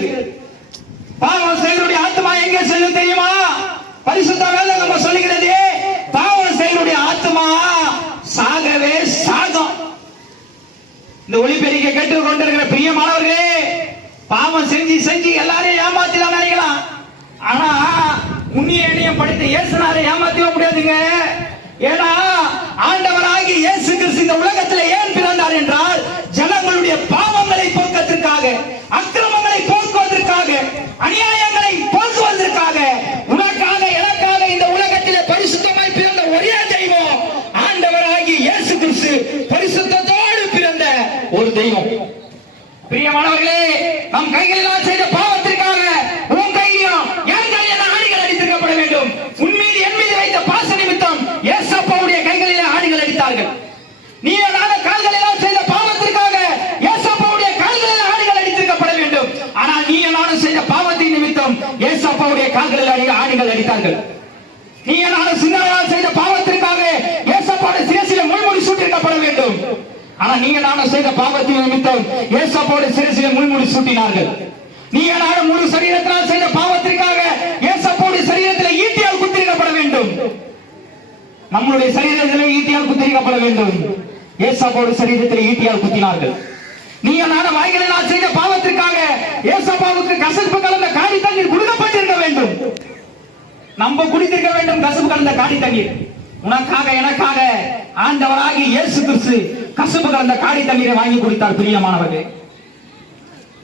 சொல்லுகிறது. பாவம் செய்தவருடைய ஆத்மா எங்கே செல்லும் தெரியுமா? பரிசுத்த வேதம் நம்ம சொல்லுகிறது, பாவம் செய்தவருடைய ஆத்மா சாகவே சாகும். இந்த ஒளிபெருக்கை கேட்டு கொண்டிருக்கிற பிரியமானவர்களே, பாவம் செஞ்சு செஞ்சு எல்லாரையும் ஏமாத்தலாம் நினைக்கலாம். ஆனா உன்னிய எண்ணியம் படித்த இயேசுனாரை ஏமாத்தவே முடியாதுங்க. ஏன்னா ஆண்டவராகிய இயேசு கிறிஸ்து இந்த உலகத்தில் ஏன் பிறந்தார் என்றால், ஜனங்களுடைய பாவங்களை போக்குவதற்காக, அக்கிரமங்களை போக்குவதற்காக, அநியாயங்களை போக்குவதற்காக, உனக்காக எனக்காக இந்த உலகத்திலே பரிசுத்தமாய் பிறந்த ஒரே தெய்வம் ஆண்டவராகிய இயேசு கிறிஸ்து. பரிசுத்தத்தோடு பிறந்த ஒரு தெய்வம். பிரியமானவர்களே, நம் கைகளில் செய்த பாவத்திற்காக உன் கையிலும் என் கையில் ஆணிகள் அடித்திருக்கப்பட வேண்டும். உன் மீது என் மீது வைத்த பாச நிமித்தம் ஏசப்பாவுடைய கைகளிலே ஆணிகள் அடித்தார்கள். நீ நான கால்களில் செய்த பாவத்திற்காக ஏசப்பாவுடைய கால்களில் ஆணிகள் அடித்திருக்கப்பட வேண்டும். ஆனால் நீ நானும் செய்த பாவத்தின் நிமித்தம் ஏசப்பாவுடைய கால்களில் ஆணிகள் அடித்தார்கள். நீ நானும் சின்னவரால் செய்த பாவத்திற்காக ஏசப்பாவுடைய சிரசிலே முள்முடி சூட்டிருக்கப்பட வேண்டும். ஆனா நீங்க நானும் செய்த பாவத்தின் நிமித்தம் ஏசப்பாவுடைய சிரசிலே முள்முடி சூட்டினார்கள். நீ நானும் முழு சரீரத்தினால் செய்த பாவத்திற்காக ஏசப்பாவுடைய சரீரத்தில் ஈட்டியால் குத்திரிக்கப்பட வேண்டும். நம்முடைய சரீரத்தில் ஈட்டியால் குத்திரிக்கப்பட வேண்டும். ஏசப்பாவுடைய சரீரத்தில் ஈட்டியால் குத்தினார்கள். நீ நானும் வாய்களினால் செய்த பாவத்திற்காக ஏசப்பாவுக்கு கசப்பு கலந்த காடி தண்ணீர் கொடுக்கப்பட்டிருக்க வேண்டும். நம்ம குடித்திருக்க வேண்டும் கசப்பு கலந்த காடி தண்ணீர். உனக்காக எனக்காக ஆண்டவராகிய இயேசு கிறிஸ்து கசப்பு கலந்த காடி தண்ணீரை வாங்கி குடித்தார். பிரியமானவர்களே,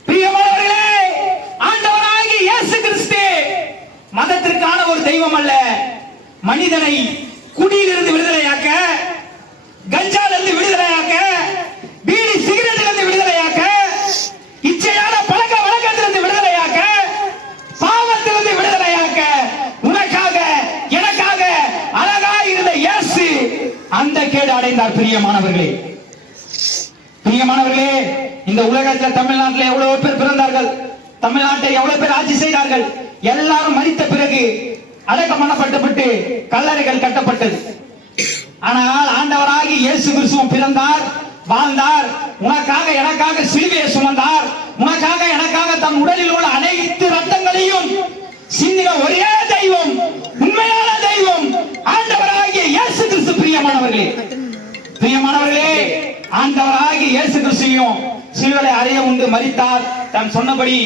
பிரியமானவர்களே, ஆண்டவராகிய இயேசு கிறிஸ்து மதத்திற்கான ஒரு தெய்வம் அல்ல. மனிதனை குடியிலிருந்து விடுதலையாக்க, கஞ்சாலிருந்து விடுதலையாக்க, பீடி சிகரெட்டிலிருந்து விடுதலையாக்க, இச்சையான பழக்க வழக்கத்திலிருந்து விடுதலையாக்க, பாவத்திலிருந்து விடுதலையாக்க, உனக்காக எனக்காக அழகாக இருந்த இயேசு அந்த கேடு அடைந்தார். பிரியமானவர்களே, பிரியமானவர்களே, இந்த உலகத்தில் தமிழ்நாட்டில் எவ்வளவு பேர் பிறந்தார்கள், தமிழ்நாட்டை எவ்வளவு பேர் ஆட்சி செய்தார்கள். எல்லாரும் மரித்த பிறகு அடக்கம் பண்ணப்பட்டு கல்லறைகள் கட்டப்பட்டது. ஆனால் ஆண்டவராகி இயேசு கிறிஸ்துவும் பிறந்தார், வாழ்ந்தார், உனக்காக எனக்காக சிலுவையை சுமந்தார், உனக்காக எனக்காக தம் உடலில் உள்ள அனைத்து ரத்தங்களையும் சிந்தின ஒரே தெய்வம், உண்மையான தெய்வம் ஆண்டவராகிய இயேசு கிறிஸ்து. பிரியமானவர்களே, பிரியமானவர்களே, ஆண்டவராகிய இயேசு கிறிஸ்துவையும் சிலுவையை அறைய உண்டு மரித்தார். தான் சொன்னபடி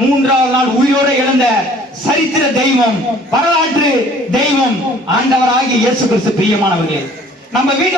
மூன்றாவது நாள் உயிரோடு எழுந்த சரித்திர தெய்வம், வரலாற்று தெய்வம் ஆண்டவராகிய இயேசு கிறிஸ்து. பிரியமானவர்களே, நம்ம வீட்டு